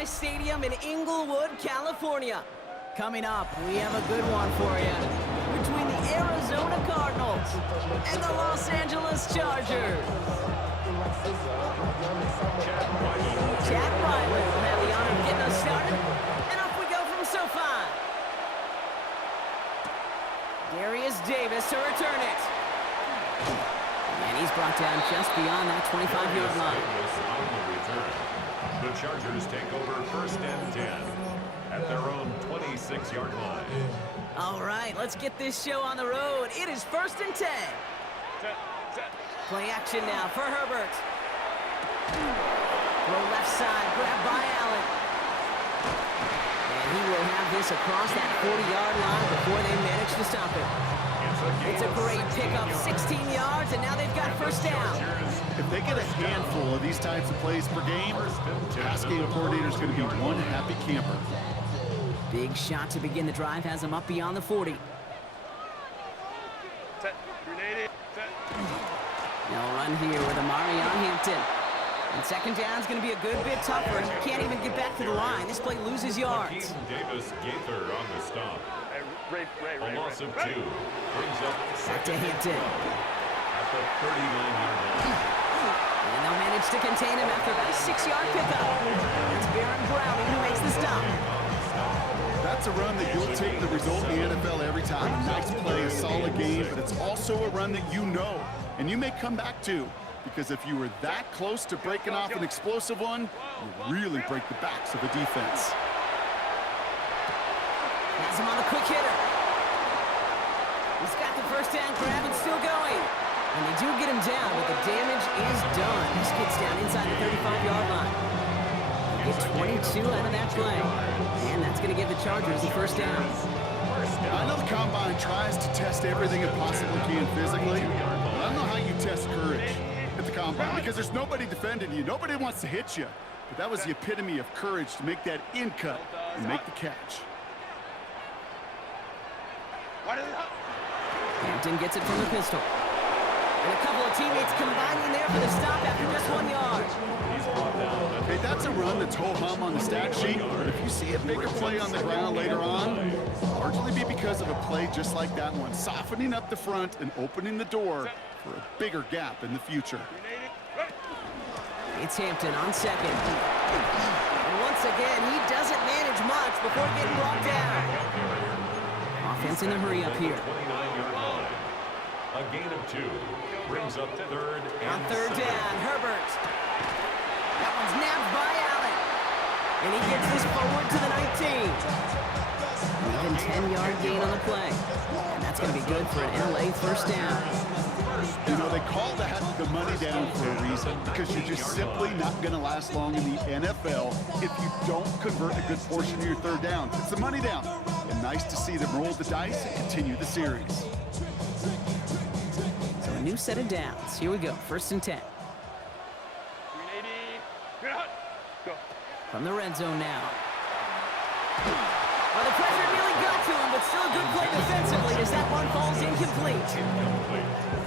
SoFi Stadium in Inglewood, California. Coming up, we have a good one for you. Between the Arizona Cardinals and the Los Angeles Chargers. Chad Ryland will have the honor of getting us started. And off we go from SoFi. Darius Davis to return it. And he's brought down just beyond that 25-yard line. The Chargers take over 1st and 10 at their own 26-yard line. All right, let's get this show on the road. It is 1st and 10. Play action now for Herbert. Throw left side, grab by Allen. And he will have this across that 40-yard line before they manage to stop it. It's a great pickup, 16 yards, and now they've got 1st down. If they get a handful of these types of plays per game, pass game coordinator is going to be one happy camper. Big shot to begin the drive has him up beyond the 40. They'll run here with Amari on Hampton. And 2nd down is going to be a good bit tougher, and he can't even get back to the line. This play loses yards. Davis Gaither on the stop. A loss of 2 brings up Back to Hampton. at the 39-yard line. And they'll manage to contain him after that 6-yard pickup. It's Baron Browning who makes the stop. That's a run that you'll take the result in the NFL every time. A nice play, a solid game, but it's also a run that you know, and you may come back to, because if you were that close to breaking off an explosive one, you really break the backs of the defense. Has him on the quick hitter. He's got the 1st down grab and still going. And they do get him down, but the damage is done. This gets down inside the 35-yard line. They get 22 out of that play. And that's going to give the Chargers the 1st down. I know the Combine tries to test everything it possibly can physically, but I don't know how you test courage at the Combine, because there's nobody defending you. Nobody wants to hit you. But that was the epitome of courage to make that in cut and make the catch. Hampton gets it from the pistol. And a couple of teammates combining there for the stop after just 1 yard. Hey, that's a run that's ho-hum on the stat sheet, but if you see a bigger play on the ground later on, largely be because of a play just like that one, softening up the front and opening the door for a bigger gap in the future. It's Hampton on 2nd. And once again, he doesn't manage much before getting brought down. Offense in the hurry up here. 29-yard line. A gain of 2 brings up 3rd and On 3rd down, Herbert. That one's nabbed by Allen. And he gets this forward to the 19. Even 10-yard gain on the play. And that's going to be good for an LA 1st down. You know, they call that the money down for a reason, because you're just simply not going to last long in the NFL if you don't convert a good portion of your 3rd down. It's the money down. And nice to see them roll the dice and continue the series. So a new set of downs. Here we go, 1st and 10. From the red zone now. Well, the pressure nearly got to him, but still a good play defensively as that one falls incomplete.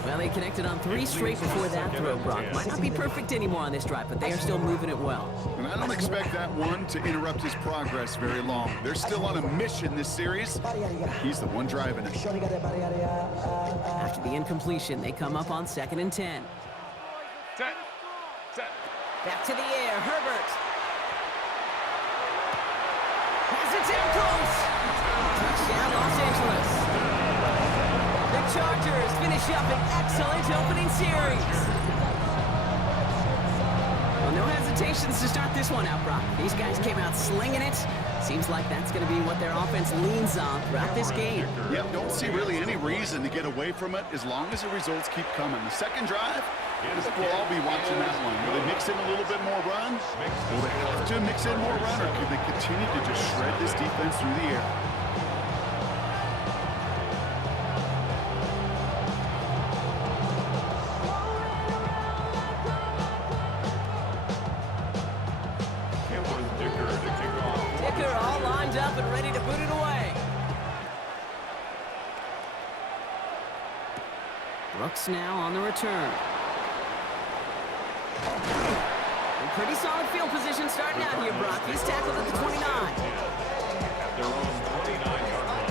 Well, they connected on 3 straight before that throw, Brock. Might not be perfect anymore on this drive, but they are still moving it well. And I don't expect that one to interrupt his progress very long. They're still on a mission this series. He's the one driving it. After the incompletion, they come up on 2nd and 10. Back to the air, Herbert. Has it down close. Touchdown, Los Angeles. The Chargers finish up an excellent opening series. Well, no hesitations to start this one out, Brock. These guys came out slinging it. Seems like that's going to be what their offense leans on throughout this game. Yep, don't see really any reason to get away from it as long as the results keep coming. The 2nd drive, we'll all be watching that one. Will they mix in a little bit more run? Will they have to mix in more run, or could they continue to just shred this defense through the air? Dicker all lined up and ready to boot it away. Brooks now on the return. And pretty solid field position starting out here, Brock. He's tackled at the 29. At their own 29-yard line.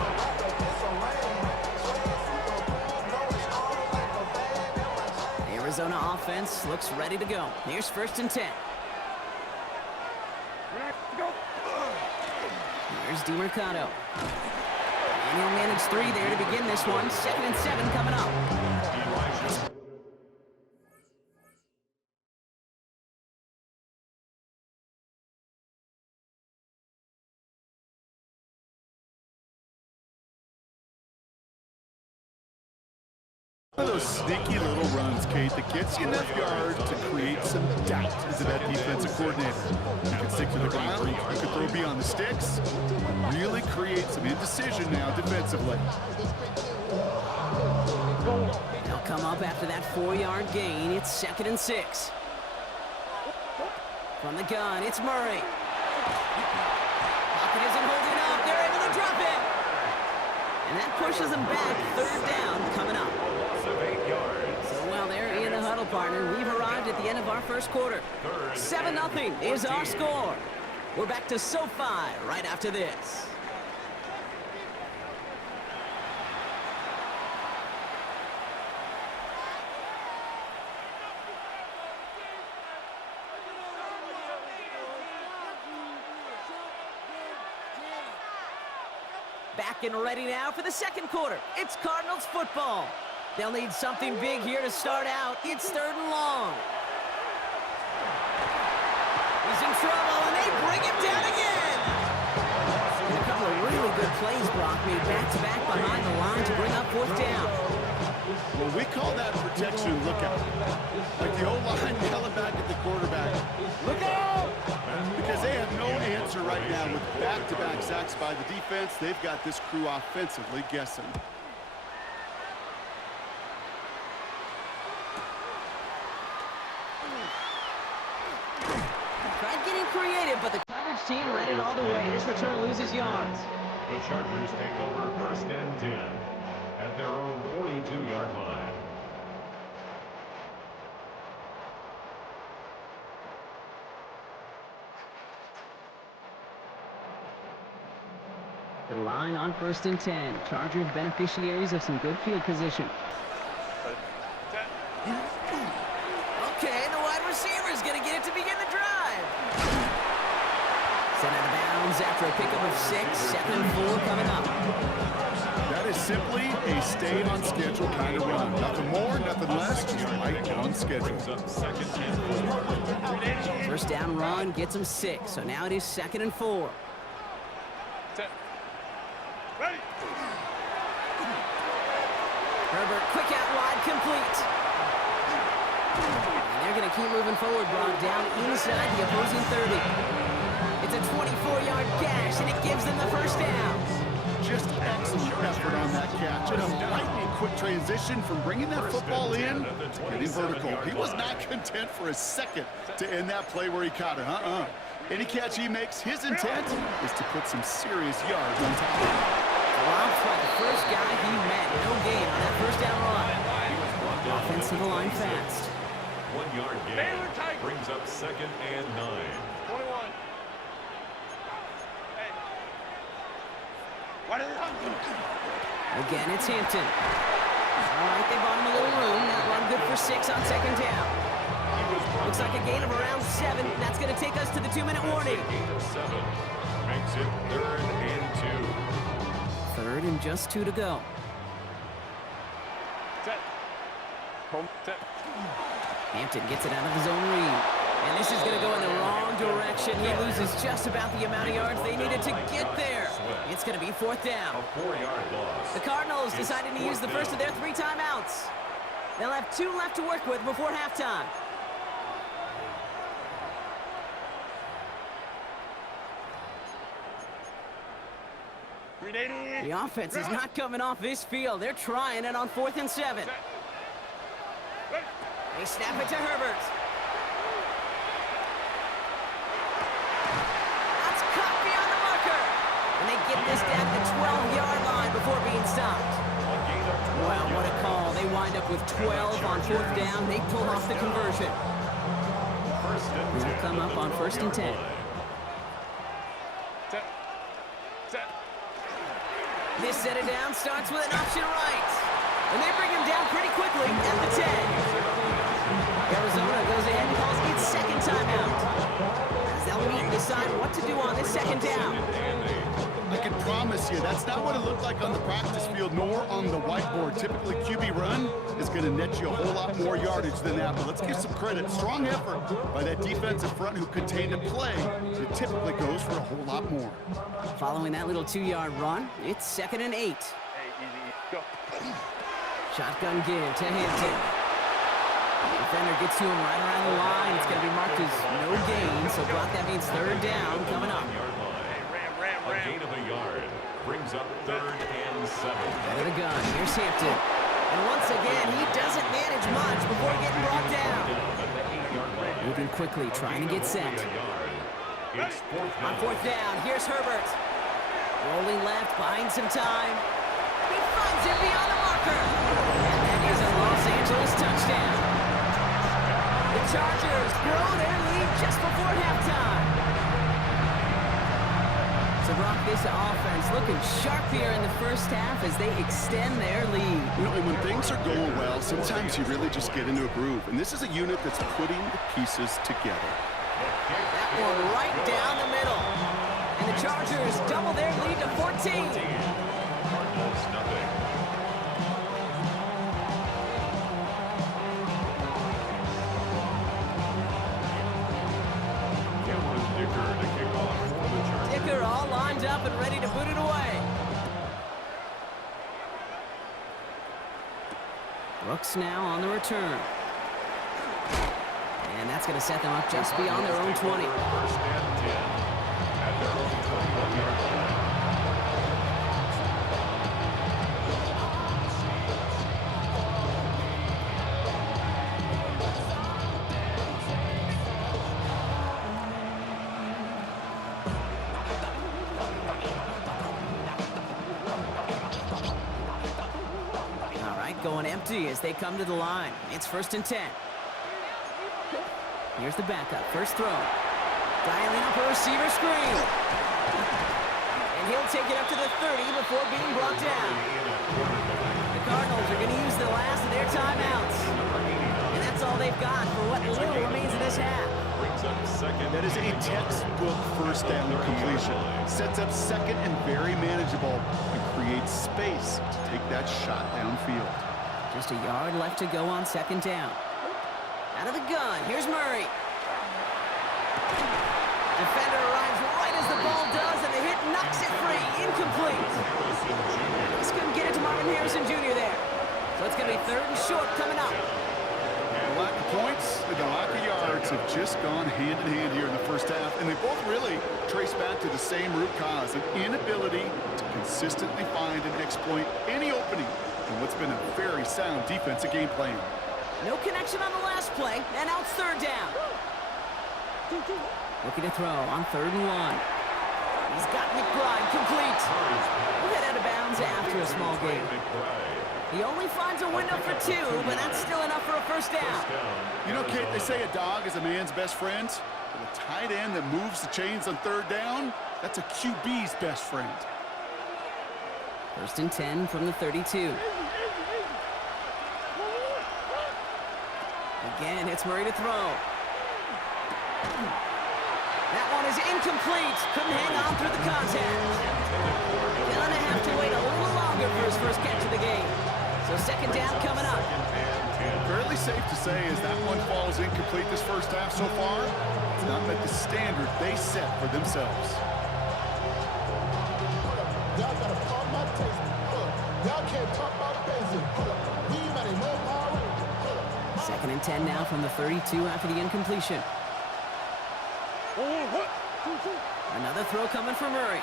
The Arizona offense looks ready to go. Here's 1st and 10. Here's DiMercado. And he'll manage 3 there to begin this one. 2nd and 7 coming up. One of those sneaky little runs, Kate, that gets you enough yards to create some doubt as a bad defensive coordinator. You can stick to the ground, you can throw beyond the sticks, really create some indecision now defensively. They'll come up after that 4-yard gain. It's 2nd and 6. From the gun, it's Murray. Pocket isn't holding up. They're able to drop it. And that pushes them back. 3rd down coming up. So while they're in the huddle, partner, we've arrived at the end of our 1st quarter. 7-0 is our score. We're back to SoFi right after this. Back and ready now for the 2nd quarter. It's Cardinals football. They'll need something big here to start out. It's 3rd and long. He's in trouble, and they bring him down again. And a couple of really good plays, Brock, made back-to-back behind the line to bring up 4th down. Well, we call that protection lookout. Like the O-line yelling back at the quarterback, look out! Because they have no answer right now with back-to-back sacks by the defense. They've got this crew offensively guessing. Tried getting creative, but the coverage team read it all the way. This return loses yards. The Chargers take over 1st and 10 at their own 42-yard line. The line on 1st and 10. Chargers beneficiaries of some good field position. Okay, the wide receiver is going to get it to begin the drive. Sent out of bounds after a pickup of 6. 2nd and 4 coming up. That is simply a stay on schedule kind of run. Nothing more, nothing less, just right on schedule. 1st down run gets them 6. So now it is 2nd and 4. Herbert, quick out wide, complete. And they're going to keep moving forward, Brock, down inside the opposing 30. It's a 24-yard gash, and it gives them the 1st down. Just excellent effort on that catch. And a lightning quick transition from bringing that football in to getting vertical. He was not content for a second to end that play where he caught it. Any catch he makes, his intent is to put some serious yards on top of it. Dropped by the first guy he met. No gain on that 1st down run. Offense to the line fast. 1-yard gain brings up 2nd and 9. 21. Again, it's Hampton. All right, they bought him a little room. That run good for 6 on 2nd down. Looks like a gain of around 7. That's going to take us to the 2-minute warning. Gain of 7 makes it 3rd and 2. 3rd and just 2 to go. Hampton gets it out of his own read. And this is going to go in the wrong direction. He loses just about the amount of yards they needed to get there. It's going to be 4th down. A 4-yard loss. The Cardinals decided to use the first of their 3 timeouts. They'll have 2 left to work with before halftime. The offense is not coming off this field. They're trying it on 4th and 7. They snap it to Herbert. That's caught beyond the marker. And they get this down to the 12-yard line before being stopped. Wow, what a call. They wind up with 12 on 4th down. They pull off the conversion. They'll come up on 1st and 10. This set it down starts with an option right. And they bring him down pretty quickly at the 10. Arizona goes ahead and calls its second timeout. As they'll meet and decide what to do on this second down. I can promise you, that's not what it looked like on the practice field, nor on the whiteboard. Typically, QB run is going to net you a whole lot more yardage than that. But let's give some credit. Strong effort by that defensive front who contained the play. It typically goes for a whole lot more. Following that little 2-yard run, it's 2nd and 8. Shotgun give to Hampton. Defender gets to him right around the line. It's going to be marked as no gain, so block that means 3rd down coming up. A gain of a yard brings up 3rd and 7. Out of the gun, here's Hampton. And once again, he doesn't manage much before getting brought down. Moving quickly, trying to get set. On 4th down, here's Herbert. Rolling left, buying some time. He finds it beyond the marker. And that is a Los Angeles touchdown. The Chargers grow their lead just before halftime. So, Brock, this offense looking sharp here in the first half as they extend their lead. You know, and when things are going well, sometimes you really just get into a groove. And this is a unit that's putting the pieces together. That one right down the middle. And the Chargers double their lead to 14. Cardinals nothing. Dicker to kick off for the Chargers. Dicker all lined up and ready to boot it away. Brooks now on the return. And that's going to set them up just beyond their own 20. 1st and 10 at their own 21-yard line. All right, going empty as they come to the line. It's 1st and 10. Here's the backup. First throw. Dialing up a receiver screen. And he'll take it up to the 30 before being brought down. The Cardinals are going to use the last of their timeouts. And that's all they've got for what little remains of this half. That is a textbook 1st down completion. Sets up 2nd and very manageable and creates space to take that shot downfield. Just a yard left to go on 2nd down. Out of the gun, here's Murray. Defender arrives right as the ball does, and the hit knocks it free. Incomplete. Just couldn't get it to Marvin Harrison Jr. there. So it's going to be 3rd and short coming up. The lack of points and the lack of yards have just gone hand in hand here in the first half, and they both really trace back to the same root cause, an inability to consistently find and exploit any opening in what's been a very sound defensive game plan. No connection on the last play, and now it's 3rd down. Looking to throw on 3rd and 1. He's got McBride complete. We'll head out of bounds after a small gain. He only finds a window for 2, but that's still enough for a 1st down. You know, Kate, they say a dog is a man's best friend. Well, a tight end that moves the chains on 3rd down, that's a QB's best friend. 1st and 10 from the 32. Again, it's Murray to throw. That one is incomplete. Couldn't hang on through the contact. Gonna have to wait a little longer for his first catch of the game. So 2nd down coming up. Fairly safe to say as that one falls incomplete this first half so far, it's not met the standard they set for themselves. Y'all gotta pump my taste. Y'all can't talk about basic. We mighty more power. 2nd and 10 now from the 32 after the incompletion. Another throw coming from Murray.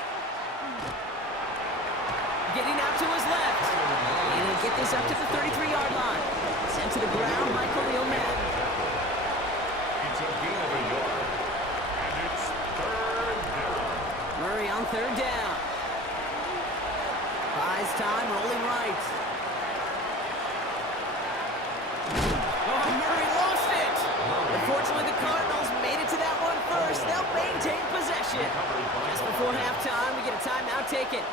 Getting out to his left. And he'll get this up to the 33-yard line. Sent to the ground by Khalil Mack. It's a gain of a yard. And it's 3rd down. Murray on 3rd down. Buys time, rolling right. Oh, Murray lost it. Unfortunately, the Cardinals first. They'll maintain possession. Just before halftime, we get a timeout taken.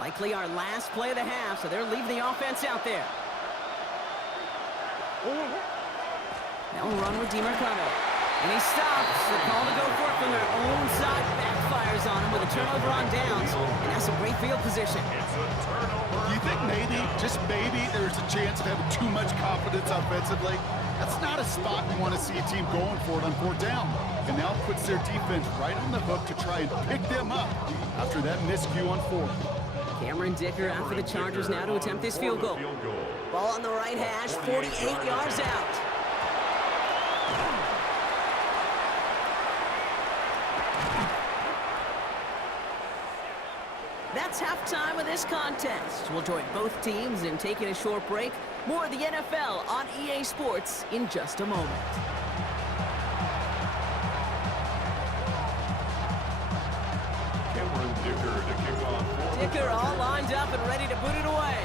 Likely our last play of the half, so they're leaving the offense out there. They'll run with DiMercato. And he stops. The call to go for it from their own side backfires on him with a turnover on downs. And that's a great field position. Do you think maybe, just maybe, there's a chance of having too much confidence offensively? That's not a spot you want to see a team going for it on fourth down. And now puts their defense right on the hook to try and pick them up after that miscue on fourth. Cameron Dicker out for the Chargers now to attempt this field goal. Ball on the right hash, 48 yards out. That's halftime of this contest. We'll join both teams in taking a short break. More of the NFL on EA Sports in just a moment. Cameron Dicker to kick off. Dicker all lined up and ready to boot it away.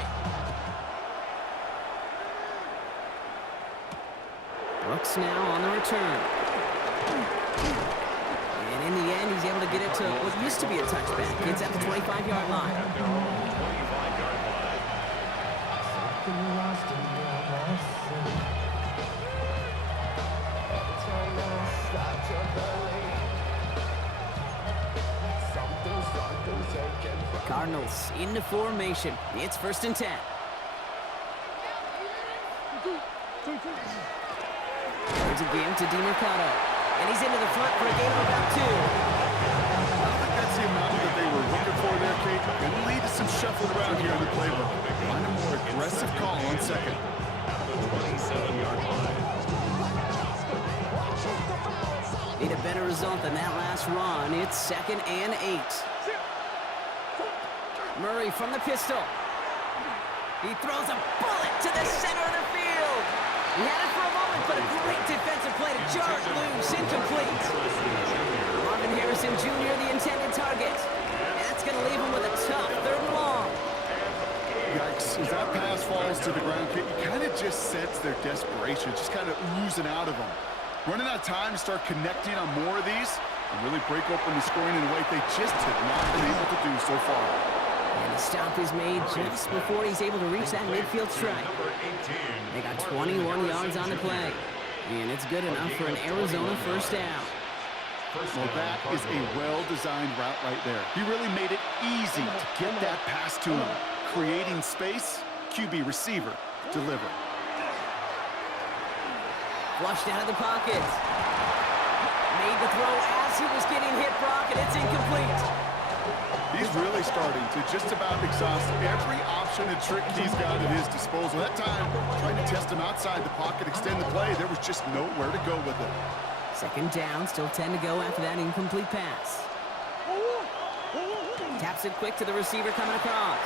Brooks now on the return. And in the end, he's able to get it to what used to be a touchback. It's at the 25-yard line. At their own 25-yard line. Cardinals into formation. It's 1st and 10. There's a game to DiMercato. And he's into the front for a gain of about 2. I think that's the amount that they were looking for there, Kate. Going to lead to some shuffling around here in the playbook. Find a more aggressive call on second. At the 27-yard line. Need a better result than that last run. It's 2nd and 8. Murray from the pistol. He throws a bullet to the center of the field. He had it for a moment, but a great defensive play to jar it loose. Incomplete. Marvin Harrison Jr., the intended target. And that's going to leave him with a tough 3rd and long. Yikes. As that pass falls to the ground, Kate, you kind of just sense their desperation, just kind of oozing out of them. Running out of time to start connecting on more of these and really break open the scoring in a way they just have not been able to do so far. And the stop is made just before he's able to reach that midfield strike. They got 21 yards on the play. And it's good enough for an Arizona 1st down. Well, that is a well-designed route right there. He really made it easy to get that pass to him. Creating space, QB receiver, deliver. Flushed out of the pocket. Made the throw as he was getting hit, Brock, and it's incomplete. He's really starting to just about exhaust every option and trick he's got at his disposal. That time, trying to test him outside the pocket, extend the play, there was just nowhere to go with it. 2nd down, still 10 to go after that incomplete pass. Taps it quick to the receiver coming across.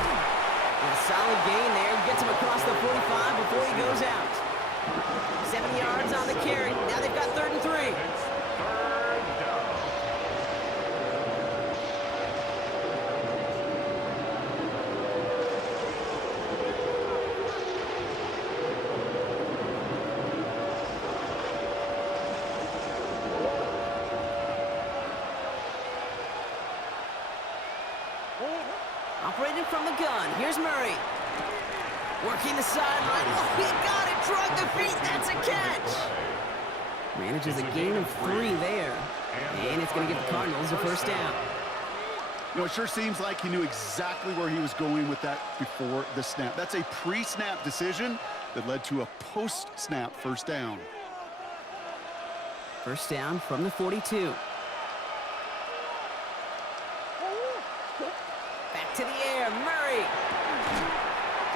And a solid gain there, gets him across the 45 before he goes out. 7 yards on the carry, now they've got 3rd and 3. Operating from the gun. Here's Murray. Working the sideline. Oh, he got it. Drug the feet. That's a catch. Manages a gain of 3 there. And it's going to give the Cardinals a 1st down. You know, it sure seems like he knew exactly where he was going with that before the snap. That's a pre-snap decision that led to a post-snap 1st down. 1st down from the 42. Back to the air, Murray.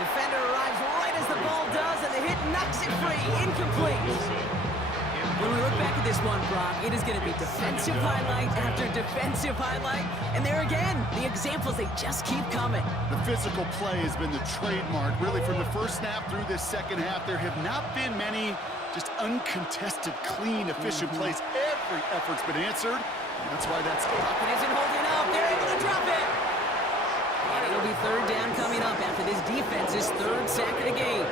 Defender arrives right as the ball does, and the hit knocks it free. Incomplete. When we look back at this one, Brock, it is going to be defensive highlight after defensive highlight. And there again, the examples, they just keep coming. The physical play has been the trademark. Really, from the first snap through this second half, there have not been many just uncontested, clean, efficient plays. Every effort's been answered. And that's why that's... It isn't holding up. They're able to drop it. And it'll be third down coming up after this defense's third sack of the game.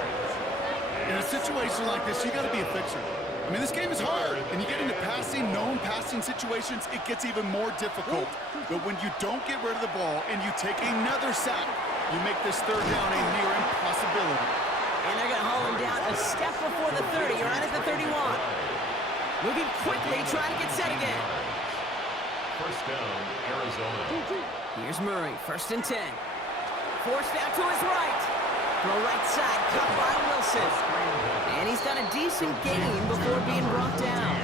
In a situation like this, you got to be a fixer. I mean, this game is hard, and you get into known passing situations, it gets even more difficult. But when you don't get rid of the ball and you take another sack, you make this third down a near impossibility. And they're going to haul him down a step before the 30, right at the 31. Moving quickly, trying to get set again. First down, Arizona. Here's Murray, 1st and 10. Forced out to his right. Throw right side, cut by Wilson. And he's got a decent gain before being brought down.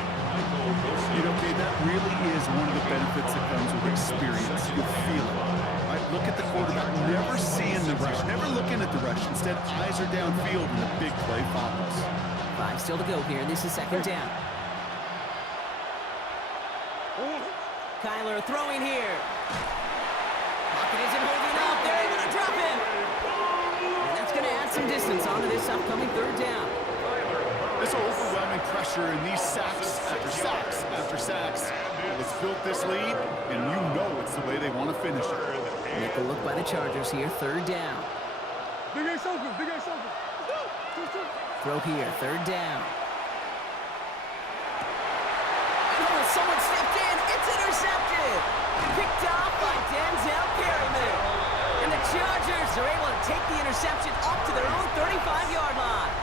You know, Kate, that really is one of the benefits that comes with experience. You feel it. Right? Look at the quarterback, never seeing the rush, never looking at the rush. Instead, eyes are downfield and the big play follows. 5 still to go here. This is 2nd down. Kyler throwing here. Pocket isn't holding up. They're able to drop him. And that's going to add some distance onto this upcoming 3rd down. This overwhelming pressure and these sacks after sacks after sacks has built this lead, and you know it's the way they want to finish it. Make a look by the Chargers here, 3rd down. Big Ace open, Big Ace open. Throw here, 3rd down. Oh, someone stepped in. It's intercepted. Picked off by Denzel Perryman. And the Chargers are able to take the interception up to their own 35-yard line.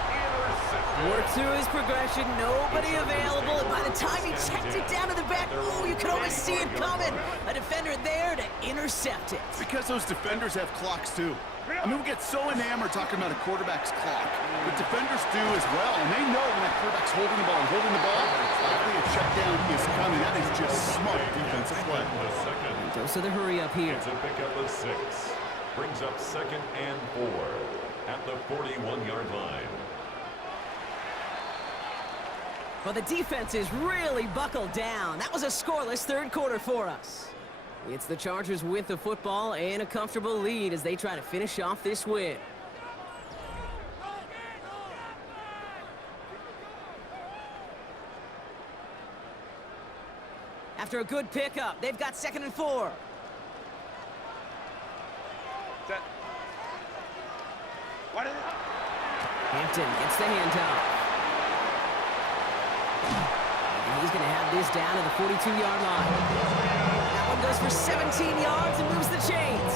Worked through his progression, nobody available, and by the time he checked it down to the back, oh, you could almost see it coming. A defender there to intercept it. Because those defenders have clocks too. I mean, we get so enamored talking about a quarterback's clock, but defenders do as well, and they know when that quarterback's holding the ball, likely a check down is coming. That is just smart defensive play. Dose of the hurry up here. It's a pickup of 6. Brings up 2nd and 4 at the 41-yard line. Well, the defense is really buckled down. That was a scoreless 3rd quarter for us. It's the Chargers with the football and a comfortable lead as they try to finish off this win. After a good pickup, they've got 2nd and 4. Hampton gets the handoff. And he's going to have this down to the 42-yard line. That one goes for 17 yards and moves the chains.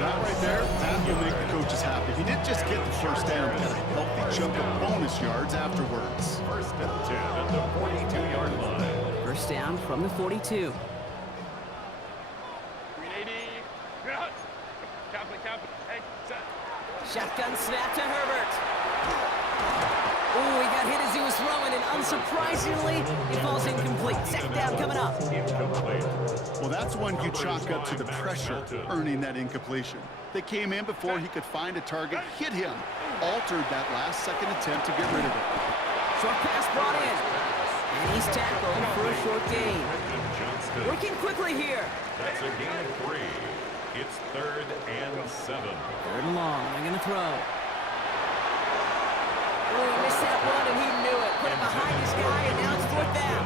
That right there, that will make the coaches happy. He didn't just get the first down, he got a healthy chunk of bonus yards afterwards. 1st and 10 at the 42-yard line. First down from the 42. Shotgun snap to Herbert. Oh, he got hit as he was throwing, and unsurprisingly, it falls incomplete. 2nd down coming up. Well, that's one you chalk up to the pressure earning that incompletion. They came in before he could find a target, hit him, altered that last second attempt to get rid of it. Short pass brought in, and he's tackled for a short gain. Working quickly here. That's a gain of 3. It's 3rd and 7. 3rd and long. They're going to throw. Oh, he missed that one, and he knew it. Put it behind his guy, and now it's 4th down.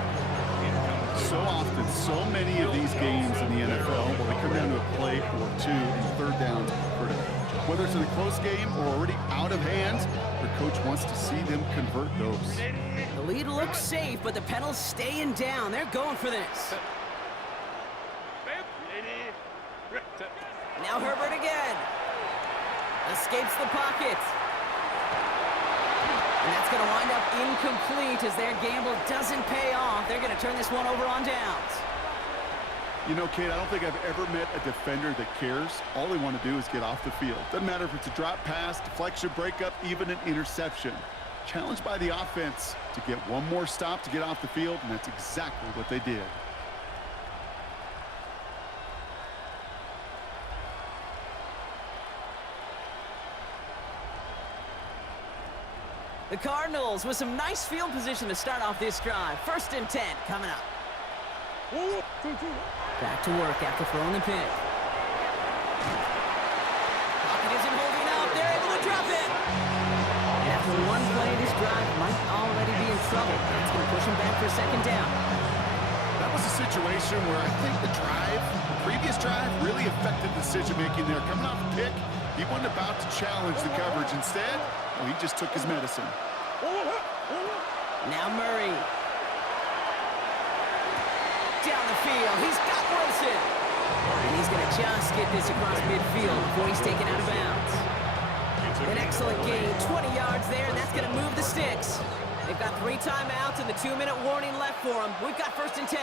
So often, so many of these games in the NFL, well, they come down to a play or two, and 3rd down is critical. Whether it's in a close game or already out of hand, their coach wants to see them convert those. The lead looks safe, but the Penals staying down. They're going for this. Now Herbert again. Escapes the pocket. And that's going to wind up incomplete as their gamble doesn't pay off. They're going to turn this one over on downs. You know, Kate, I don't think I've ever met a defender that cares. All they want to do is get off the field. Doesn't matter if it's a drop pass, deflection, breakup, even an interception. Challenged by the offense to get one more stop to get off the field, and that's exactly what they did. The Cardinals with some nice field position to start off this drive. 1st and 10 coming up. Back to work after throwing the pick. Pocket isn't holding up. They're able to drop it. And after one play, this drive might already be in trouble. That's going to push him back for 2nd down. That that was a situation where I think the previous drive, really affected the decision-making there. Coming off a pick, he wasn't about to challenge the coverage. Instead, well, he just took his medicine. Now Murray. Down the field. He's got Wilson. And he's going to just get this across midfield before he's taken out of bounds. An excellent gain. 20 yards there, and that's going to move the sticks. They've got 3 timeouts and the 2-minute warning left for them. We've got 1st and 10.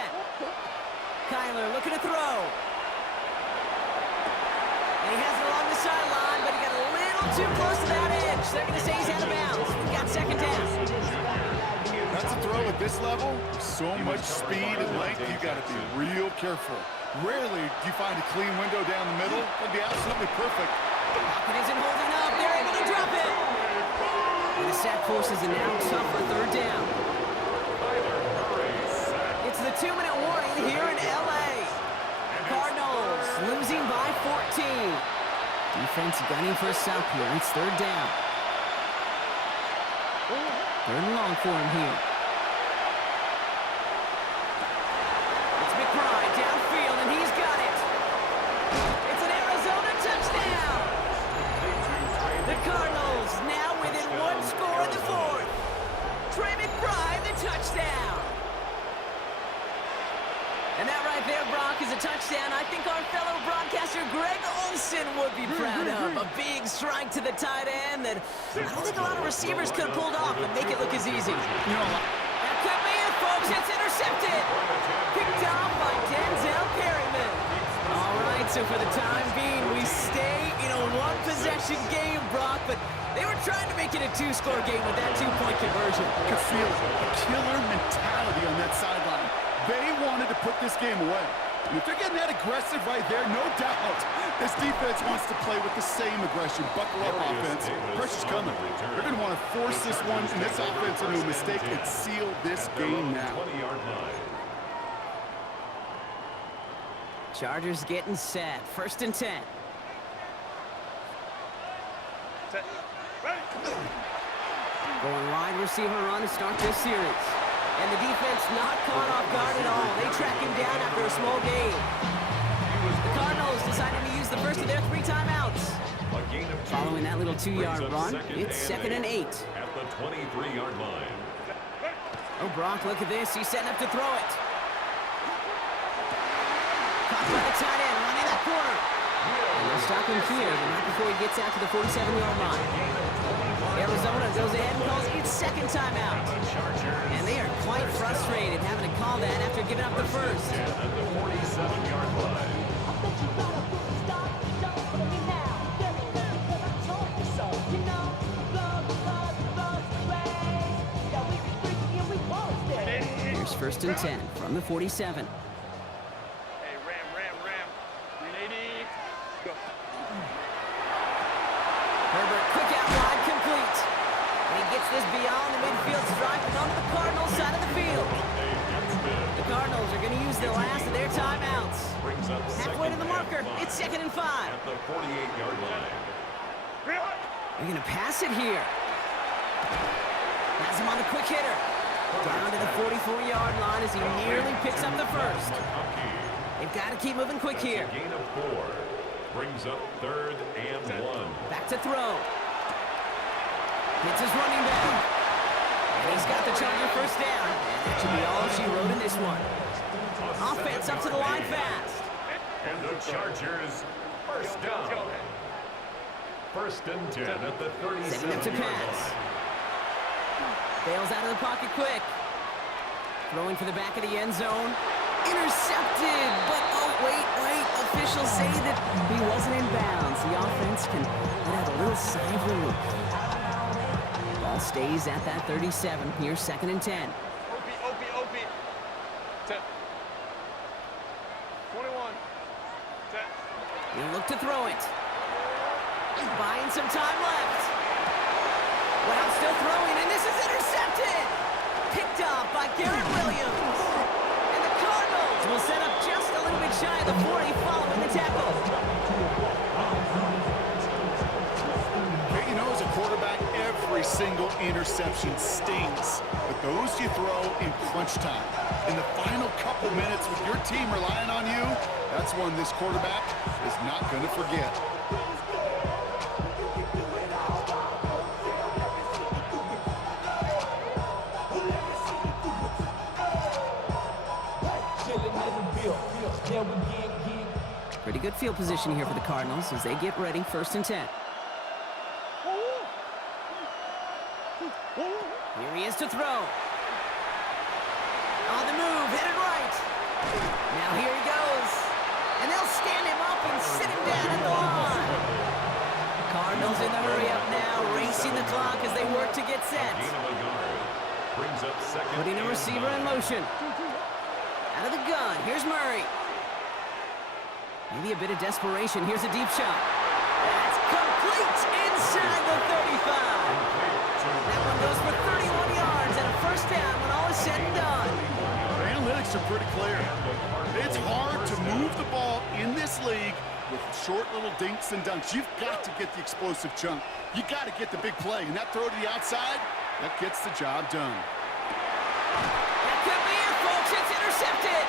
Kyler looking to throw. And he has it along the sideline, but he got a little too close to that edge. They're going to say he's out of bounds. We've got 2nd down. That's a throw at this level. So much speed and length, you got to be real careful. Rarely do you find a clean window down the middle. That'd be absolutely perfect. Pocket isn't holding up. They're able to drop it. And the sack forces it now tough for 3rd down. It's the 2-minute warning here in L.A. Cardinals losing by 14. Defense gunning for a stop here. It's 3rd down. 3rd and long for him here. It's McBride downfield, and he's got it. It's an Arizona touchdown. The Cardinals now within 1 score in the 4th. Trey McBride, the touchdown. And that right there, Brock, is a touchdown I think our fellow broadcaster Greg Olsen would be proud of. A big strike to the tight end that I don't think a lot of receivers could have pulled off and make it look as easy. That could be it, folks. It's intercepted. Picked off by Denzel Perryman. All right, so for the time being, we stay in a 1-possession game, Brock, but they were trying to make it a 2-score game with that 2-point conversion. You could feel it. A killer mentality on that sideline. They wanted to put this game away. And if they're getting that aggressive right there, no doubt, this defense wants to play with the same aggression. Buckle up, offense. Pressure's coming. They're going to want to force this one and this offense into a mistake and seal this game now. Chargers getting set. 1st and 10. Going wide receiver run to start this series. And the defense not caught off guard at all. They track him down after a small gain. The Cardinals decided to use the first of their 3 timeouts. Following that little 2-yard run, it's 2nd and 8. At the 23-yard line. Oh, Brock, look at this. He's setting up to throw it. Caught by the tight end, running that corner. And they'll stop him here, but not before he gets out to the 47-yard line. Arizona goes ahead and calls its 2nd timeout. And they are quite frustrated having to call that after giving up the first. At the 47-yard line. Here's 1st and 10 from the 47. Hey, Ram. 380. Go. Herbert, quick out wide, complete. And he gets this beyond the midfield stripe and onto the Cardinals side of the field. The Cardinals are going to use the last of their timeouts. Halfway to the marker, it's 2nd and 5. At the 48-yard line. They're going to pass it here. Has him on the quick hitter. Down to the 44-yard line as he nearly picks up the first. They've got to keep moving quick here. Gain of 4. Brings up 3rd and 1. Back to throw. Hits his running back. And he's got the Charger first down. And that should be all she wrote in this one. Offense up to the line fast. And the Chargers first down. 1st and 10 at the 37-yard Setting up to pass. line. Bails out of the pocket quick. Throwing for the back of the end zone. Intercepted, but oh, wait. Officials say that he wasn't in bounds. The offense can let out a little sigh of relief. Ball stays at that 37. Here's 2nd and 10. OP. 10. 21. 10. He'll look to throw it. Buying some time left. Well, still throwing, and this is intercepted. Picked off by Garrett Williams. And the Cardinals will set up just a little bit shy of the 40 following the tackle. Hey, you know, as a quarterback, every single interception stings, but those you throw in crunch time. In the final couple minutes with your team relying on you, that's one this quarterback is not going to forget. Pretty good field position here for the Cardinals as they get ready, 1st and 10. Here he is to throw. On the move, hit it right. Now here he goes. And they'll stand him up and sit him down at the line. Cardinals in the hurry up now, racing the clock as they work to get set. Putting a receiver in motion. Out of the gun, here's Murray. Maybe a bit of desperation. Here's a deep shot. That's complete inside the 35. That one goes for 31 yards and a 1st down when all is said and done. The analytics are pretty clear. It's hard to move the ball in this league with short little dinks and dunks. You've got to get the explosive chunk. You got to get the big play. And that throw to the outside, that gets the job done. That could be it, folks. It's intercepted.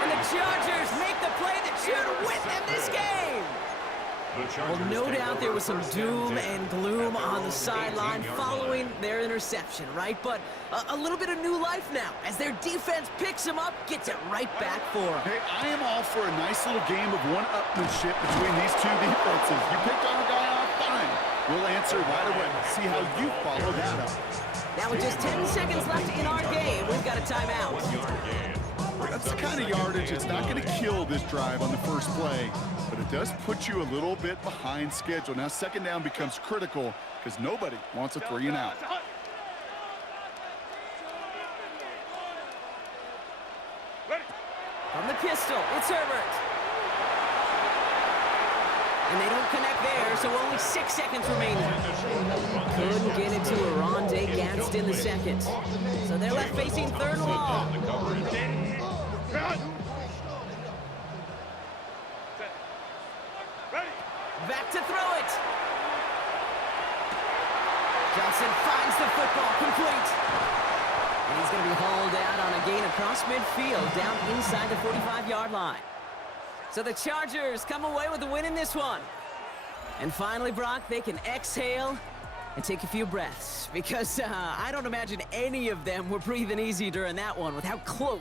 And the Chargers make the play that should win them this game. Well, no doubt there was some doom and gloom on the sideline following their interception, right? But a little bit of new life now as their defense picks them up, gets it right back for them. Hey, I am all for a nice little game of one-upmanship between these two defenses. You picked our guy off, fine. We'll answer right away. See how you follow that up. Now with just 10 seconds left in our game, we've got a timeout. That's the kind of yardage it's not going to kill this drive on the first play, but it does put you a little bit behind schedule. Now 2nd down becomes critical because nobody wants a 3 and out. From the pistol, it's Herbert. And they don't connect there, so only 6 seconds remaining. Couldn't get it to Aronde Gadsden in the 2nd. So they're left facing 3rd and long. Back to throw it. Johnson finds the football, complete. And he's going to be hauled out on a gain across midfield, down inside the 45-yard line. So the Chargers come away with the win in this one. And finally, Brock, they can exhale and take a few breaths. Because I don't imagine any of them were breathing easy during that one with how close